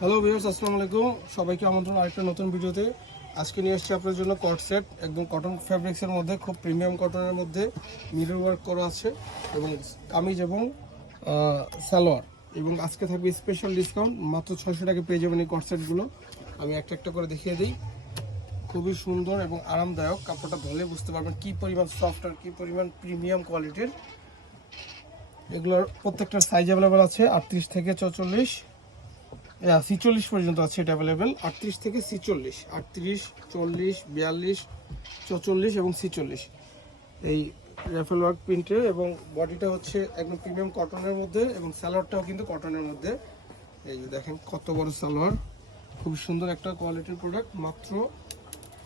Hello viewers আসসালামু আলাইকুম। সবাইকে আমন্ত্রণ, আরেকটা নতুন ভিডিওতে। আজকে নিয়ে এসেছি আপনার জন্য কট সেট একদম কটন ফ্যাব্রিক্সের মধ্যে, খুব প্রিমিয়াম কটনের মধ্যে মিরর ওয়ার্ক করা আছে এবং কামিজ এবং সালোয়ার। এবং আজকে থাকবে স্পেশাল ডিসকাউন্ট মাত্র ছয়শো টাকা পেয়ে যাবেন এই কট সেটগুলো আমি একটা একটা করে দেখিয়ে দিই। খুবই সুন্দর এবং আরামদায়ক। কাপড়টা ধরলে বুঝতে পারবেন কি পরিমাণ সফট আর কি পরিমাণ প্রিমিয়াম কোয়ালিটির এগুলোর প্রত্যেকটার সাইজ অ্যাভেলেবেল আছে, আটত্রিশ থেকে চৌচল্লিশ ছিচল্লিশ পর্যন্ত আছে এটা অ্যাভেলেবেল আটত্রিশ থেকে ছিচল্লিশ। আটত্রিশ, চল্লিশ, বিয়াল্লিশ, চৌচল্লিশ এবং ছিচল্লিশ। এই রেফেল ওয়ার্ক প্রিন্টের এবং বডিটা হচ্ছে একদম প্রিমিয়াম কটনের মধ্যে এবং স্যালোয়ারটাও কিন্তু কটনের মধ্যে। এই যে দেখেন কত বড় সালোয়ার খুব সুন্দর একটা কোয়ালিটির প্রোডাক্ট মাত্র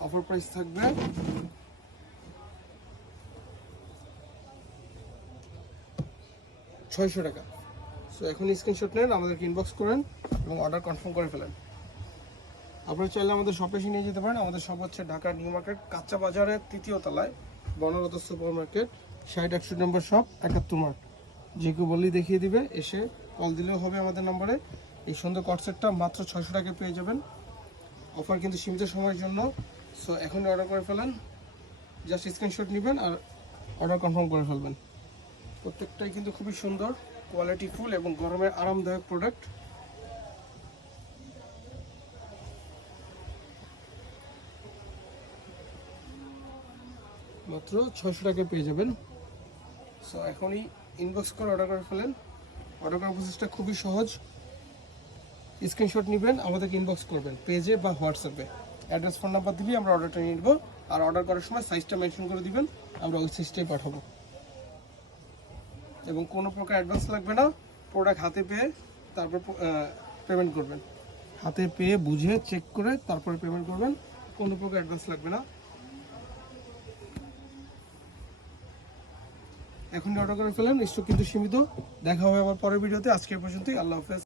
অফার প্রাইস থাকবে। ছয়শো টাকা। সো এখন স্ক্রিনশট নেন, আমাদেরকে ইনবক্স করেন এবং অর্ডার কনফার্ম করে ফেলেন। আপনারা চাইলে আমাদের শপে এসে নিয়ে যেতে পারেন। আমাদের শপ হচ্ছে ঢাকা নিউ মার্কেট, কাঁচা বাজারের তৃতীয় তলায়, বনরত সুপার মার্কেট ষাট একশো নম্বর শপ একাত্তর মার্ক যে কেউ বললেই দেখিয়ে দিবে, এসে কল দিলেও হবে আমাদের নম্বরে এই সুন্দর কটসেটটা মাত্র ছয়শো টাকায় পেয়ে যাবেন। অফার কিন্তু সীমিত সময়ের জন্য। সো এখনই অর্ডার করে ফেলেন। জাস্ট স্ক্রিনশট নেবেন আর অর্ডার কনফার্ম করে ফেলবেন। প্রত্যেকটাই কিন্তু খুবই সুন্দর। কোয়ালিটি ফুল এবং গরমের আরামদায়ক প্রোডাক্ট মাত্র ছয়শো টাকায় পেয়ে যাবেন। সো এখনই ইনবক্স করে অর্ডার করে ফেলেন। অর্ডার করার প্রসেসটা খুবই সহজ। স্ক্রিনশট নেবেন, আমাদেরকে ইনবক্স করবেন, পেজে বা হোয়াটসঅ্যাপে অ্যাড্রেস ফোন নাম্বার দিবি আমরা অর্ডারটা নিয়ে নেব। আর অর্ডার করার সময় সাইজটা মেনশন করে দিবেন, আমরা ওই সাইজটাই পাঠাবো। এবং কোনো প্রকার অ্যাডভান্স লাগবে না। প্রোডাক্ট হাতে পেয়ে তারপর পেমেন্ট করবেন। হাতে পেয়ে বুঝে চেক করে তারপরে পেমেন্ট করবেন। কোনো প্রকার অ্যাডভান্স লাগবে না। এখন অর্ডার করে ফেলেন স্টক কিন্তু সীমিত। দেখা হবে আমার পরের ভিডিওতে আজকে পর্যন্তই। আল্লাহ হাফেজ।